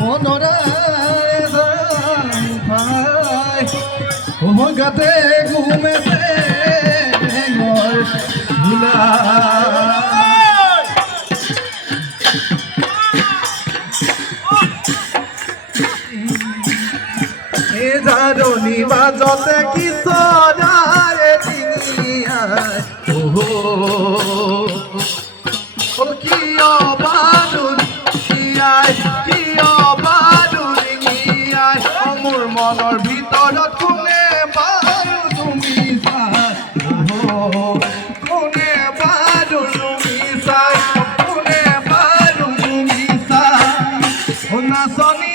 মনরা গাতে ঘুমেতে ভুলা এ জারনি বাজতে কি সরারে দিনিয়ায় ও কি অবানুনিয়ায় কি অবানুনিয়ায় মোৰ মনৰ ভিতৰত কোনে বাৰু তুমি চাই কোনে বাৰু তুমি চাই কোনে বাৰু তুমি চাই ও নাচনী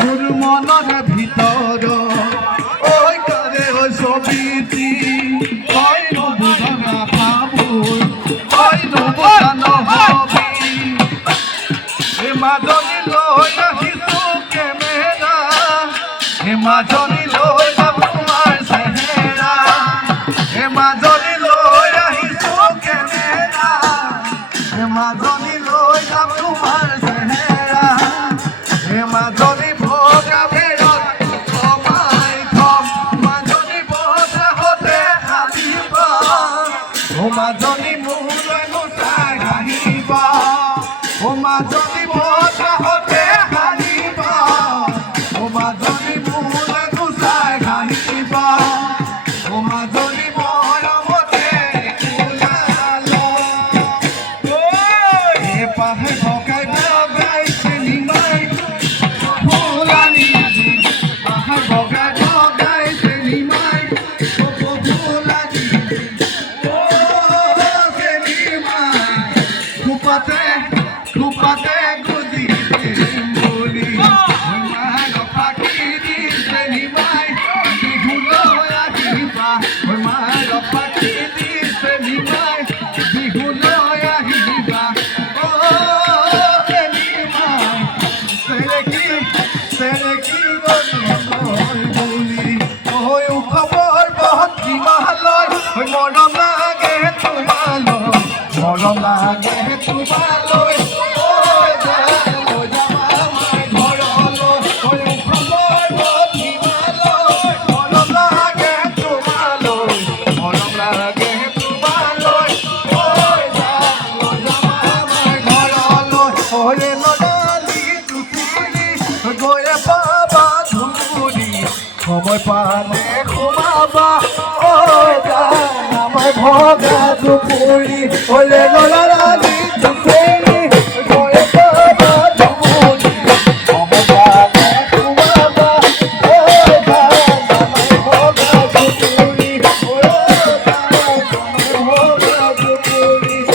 মোৰ মনৰ ভিতৰত ঐ কৰে ছবিটি ঐ নবুজা পাবুৰ ঐ নবুজা নহবি মাজনী লৈ আহিছো কেমেৰা মাজনী লৈ যাম তোমাৰ চেহেৰা মাজনী লৈ আহিছো কেমেৰা মাজনী লৈ যাম তোমাৰ চেহেৰা মাজনী ভগা বেৰত কমাই থম মাজনী বজাহতে আহিবা মাজনী মোলৈ মুচাই আহিবা মাজনী বজাহতে হাৰিবা মাজনী মোলৈ গুচাই হাৰিবা মাজনী মৰমতে পাহে ভকাই ভগাইছে নিমাই ফুলানি পাহে ভগাই ভগাইছে নিমাই ফুলানি খুপাতে খুপাতে গুজি বলি মার পাখি দিছে নিমাই বিহুলৈ আহিবা মার পাখি দিছে নিমাই বিহুলৈ আহিবা ও নিমাই সেরেকি বলি ওই খবর বহুত হিমালয় ওই মরম লাগে তোমালয় মরম লাগে তোমালয় সময় পালে সোমাবা ও আমার ভগা দুপুরি হলে